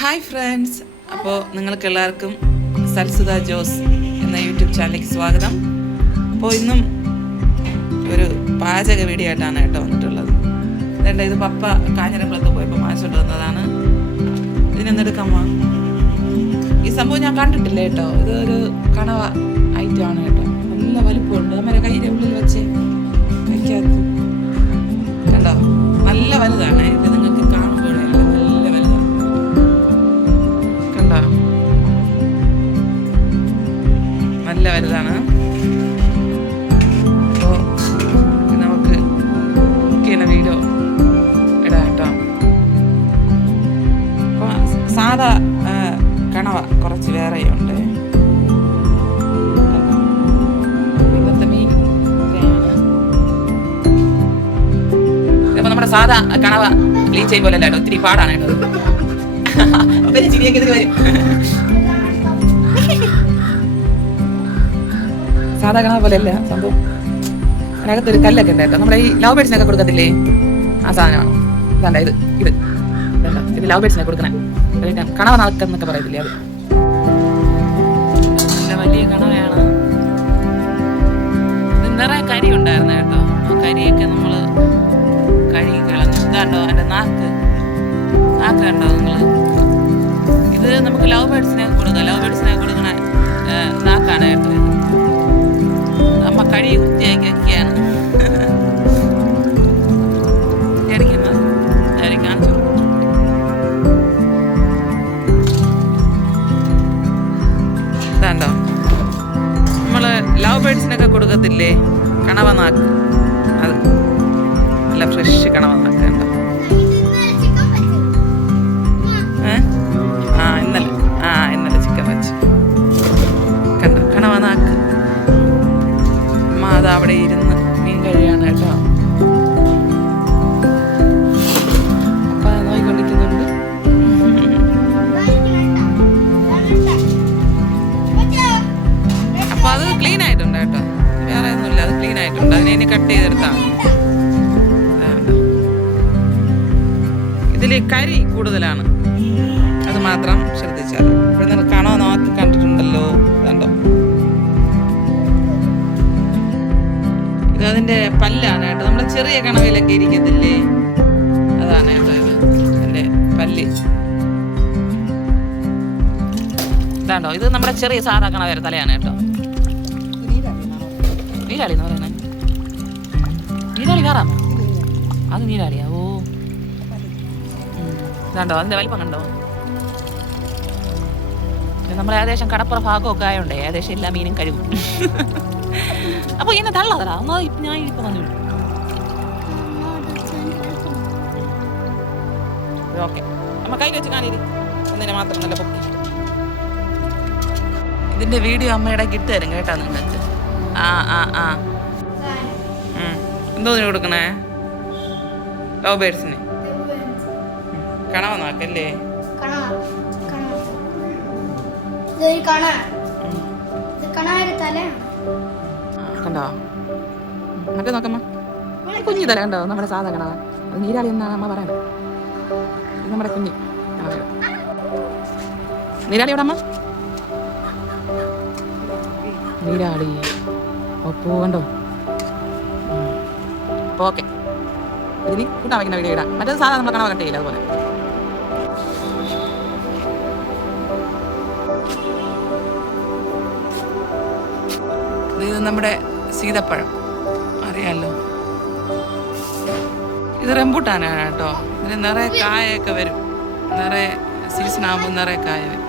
Hi friends, അപ്പോൾ നിങ്ങൾക്കെല്ലാവർക്കും സൽസുധ ജോസ് എന്ന യൂട്യൂബ് ചാനലിലേക്ക് സ്വാഗതം. അപ്പോൾ ഇന്നും ഒരു പാചക വീഡിയോ ആയിട്ടാണ് കേട്ടോ വന്നിട്ടുള്ളത്. അതുകൊണ്ട് ഇത് പപ്പ കാഞ്ഞിരംകുളത്ത് പോയപ്പോൾ വാങ്ങിച്ചുകൊണ്ട് വന്നതാണ്. ഇതിനെന്തെടുക്കാമോ? ഈ സംഭവം ഞാൻ കണ്ടിട്ടില്ല കേട്ടോ. ഇതൊരു കണവ ഐറ്റമാണ് കേട്ടോ. നല്ല വലുപ്പമുണ്ട്. നമ്മുടെ കയ്യിൻ്റെ ഉള്ളിൽ വെച്ച് വയ്ക്കാത്ത കണ്ടോ, നല്ല വലുതാണ്. ഇത് നിങ്ങൾക്ക് കാണുമ്പോൾ നല്ല വലുതാണ് കണ്ടോ, നല്ല വലുതാണ്. അപ്പോൾ നമുക്ക് കുക്ക് ചെയ്യുന്ന വീഡിയോ ഇടാം കേട്ടോ. അപ്പോൾ സാധാ കണവ കുറച്ച് വേറെയുണ്ട്. ഇന്നത്തെ മീൻ നമ്മുടെ സാധാ കണവ ക്ലീൻ ചെയ്യും പോലെ അല്ല, ഒത്തിരി പാടാണ് കേട്ടോ. സാധാ കണവ പോലെ അല്ല സംഭവം. അതിനകത്തൊരു കല്ലൊക്കെ ഉണ്ട് കേട്ടോ. നമ്മുടെ ഈ ലവ് ബേഡ്സിനൊക്കെ കൊടുക്കത്തില്ലേ, ആ സാധനമാണ്. ഇതാണ്ട ഇത് ഇത് ഇത് ലവ് ബേഡ്സിനെ കൊടുക്കണേ. കണവ നടക്കുന്നൊക്കെ പറയത്തില്ലേ, അത് നല്ല വലിയ കണവയാണ്. ഇത് നിറയെ കരി ഉണ്ടായിരുന്നു കേട്ടോ. ആ കരിയൊക്കെ നമ്മൾ കഴുകി കളഞ്ഞു. ഇതാണ്ടോ എൻ്റെ നാക്ക് കണ്ടോ നിങ്ങൾ? ഇത് നമുക്ക് ലവ് ബേഡ്സിനെ കൊടുക്കാം. ലവ് ബേഡ്സിനെ കൊടുക്കണ നാക്കാണ് കേട്ടോ. അമ്മ കഴുകി വൃത്തിയാക്കി വയ്ക്കുകയാണ്. കാണിച്ചു ഇതാണ്ടോ, നമ്മള് ലവ് ബേഡ്സിനൊക്കെ കൊടുക്കത്തില്ലേ കണവ നാക്ക്, അത് നല്ല ഫ്രഷ് കണവ നാക്ക് കണ്ടോ. ഇന്നലെ ചിക്കൻ വെച്ച് കണ്ടോ കണവ നാക്ക്. അമ്മ അത് അവിടെ ഇരുന്ന് മീൻ കഴിയാണ് കേട്ടോ. അപ്പ നോക്കിക്കൊണ്ടിരിക്കുന്നുണ്ട്. അപ്പൊ അത് ക്ലീൻ ആയിട്ടുണ്ട് കേട്ടോ, വേറെ ഒന്നുമില്ല. അത് ക്ലീൻ ആയിട്ടുണ്ട്. അതിനെ ഇനി കട്ട് ചെയ്തെടുത്താൽ ഇതിൽ കരി കൂടുതലാണ്, അത് മാത്രം ശ്രദ്ധിച്ചാൽ. ഇവിടെ നിങ്ങൾ കാണോ നോക്കി കണ്ടിട്ടുണ്ടല്ലോ, കണ്ടോ. ഇത് അതിന്റെ പല്ലാണ് കേട്ടോ. നമ്മളെ ചെറിയ കണവയിലൊക്കെ ഇരിക്കത്തില്ലേ, അതാണ് കേട്ടോ ഇത് അതിന്റെ പല്ല്. ഇതാണ്ടോ, ഇത് നമ്മുടെ ചെറിയ സാധാ കണവയുടെ തലയാണ് കേട്ടോ. നീരാളി എന്ന് പറയുന്നത് നീരാളി കാറാം, അത് നീരാളിയാ. ഓ ഇതാണ്ടോ അതിന്റെ വലിപ്പം കണ്ടോ. നമ്മൾ ഏകദേശം കടപ്പുറ ഭാഗമൊക്കെ ആയോണ്ടേ ഏകദേശം എല്ലാ മീനും കഴുകും. അപ്പൊ ഇങ്ങനെ തള്ളതടാ ഞാൻ ഇപ്പൊ വന്നു. ഓക്കെ, നമ്മ കയ്യിൽ വെച്ച് കാണിത് ഒന്നിനെ മാത്രം നല്ല പൊക്കി. ഇതിന്റെ വീഡിയോ അമ്മയുടെ കിട്ടുതരും കേട്ടാ നിങ്ങൾക്ക്. എന്തോന്നിന് കൊടുക്കണേ? ലവ് ബേഡ്സിന് കണവ നാക്കല്ലേ. കണ്ടോ മറ്റേ നോക്കമ്മ, കുഞ്ഞി തല കണ്ടോ, നമ്മുടെ സാധാ കണവ. അത് നീരാളി എന്നാണ് അമ്മ പറയണത്. ഇത് നമ്മുടെ കുഞ്ഞി കണവ. നീരാളി എവിടെ അമ്മ? നീരാളി ഒപ്പൂ കണ്ടോ. അപ്പോൾ ഓക്കെ, ഇതിന് കൂട്ടാൻ വയ്ക്കുന്ന വീഡിയോ ഇടാം. മറ്റേത് സാധാ നമ്മളെ കണവ കട്ട് ചെയ്യില്ല, അതുപോലെ. ഇത് നമ്മുടെ സീതപ്പഴം അറിയാമല്ലോ. ഇത് റംബൂട്ടാനാണ് കേട്ടോ. ഇതിന് നിറയെ കായൊക്കെ വരും. നിറയെ സീസൺ ആകുമ്പോൾ നിറയെ കായ വരും.